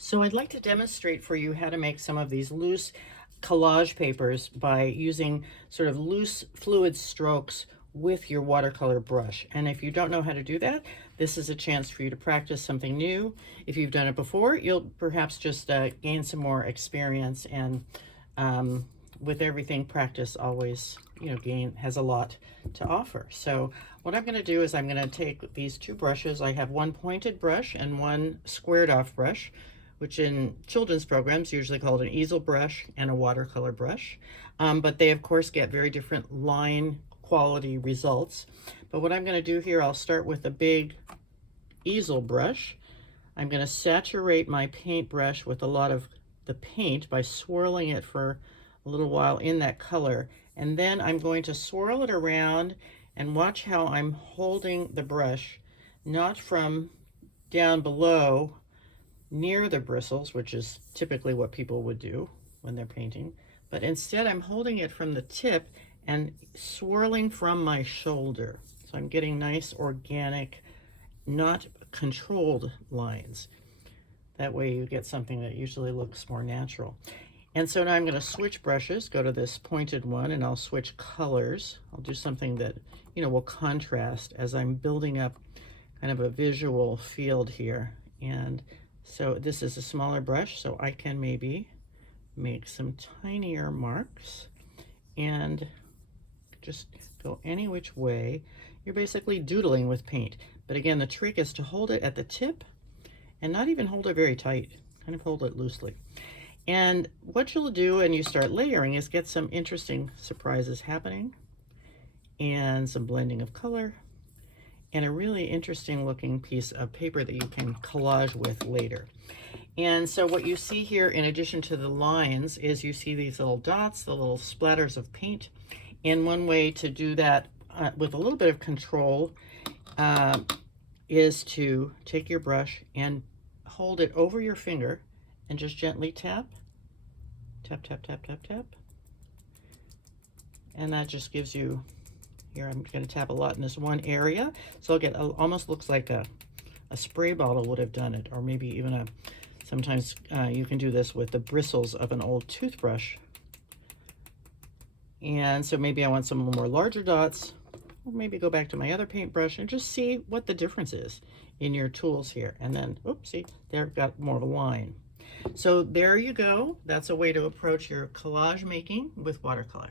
So I'd like to demonstrate for you how to make some of these loose collage papers by using sort of loose fluid strokes with your watercolor brush. And if you don't know how to do that, this is a chance for you to practice something new. If you've done it before, you'll perhaps just gain some more experience, and with everything, practice always, has a lot to offer. So what I'm going to do is I'm going to take these two brushes. I have one pointed brush and one squared off brush, which in children's programs usually called an easel brush and a watercolor brush. But they of course get very different line quality results. But what I'm going to do here, I'll start with a big easel brush. I'm going to saturate my paintbrush with a lot of the paint by swirling it for a little while in that color. And then I'm going to swirl it around and watch how I'm holding the brush, not from down below near the bristles, which is typically what people would do when they're painting, but instead I'm holding it from the tip and swirling from my shoulder. So I'm getting nice organic, not controlled lines. That way you get something that usually looks more natural. And so now I'm going to switch brushes, go to this pointed one, and I'll switch colors. I'll do something that, will contrast as I'm building up kind of a visual field here. And so this is a smaller brush, so I can maybe make some tinier marks and just go any which way. You're basically doodling with paint. But again, the trick is to hold it at the tip and not even hold it very tight, kind of hold it loosely. And what you'll do when you start layering is get some interesting surprises happening and some blending of color and a really interesting looking piece of paper that you can collage with later. And so what you see here, in addition to the lines, is you see these little dots, the little splatters of paint. And one way to do that with a little bit of control is to take your brush and hold it over your finger and just gently tap, tap, tap, tap, tap, tap. And that just gives you, here I'm going to tap a lot in this one area, so I'll get almost looks like a spray bottle would have done it, or maybe even sometimes you can do this with the bristles of an old toothbrush. And so maybe I want some more larger dots, or maybe go back to my other paintbrush and just see what the difference is in your tools here. And then, oops, see, there I've got more of a line. So there you go. That's a way to approach your collage making with watercolor.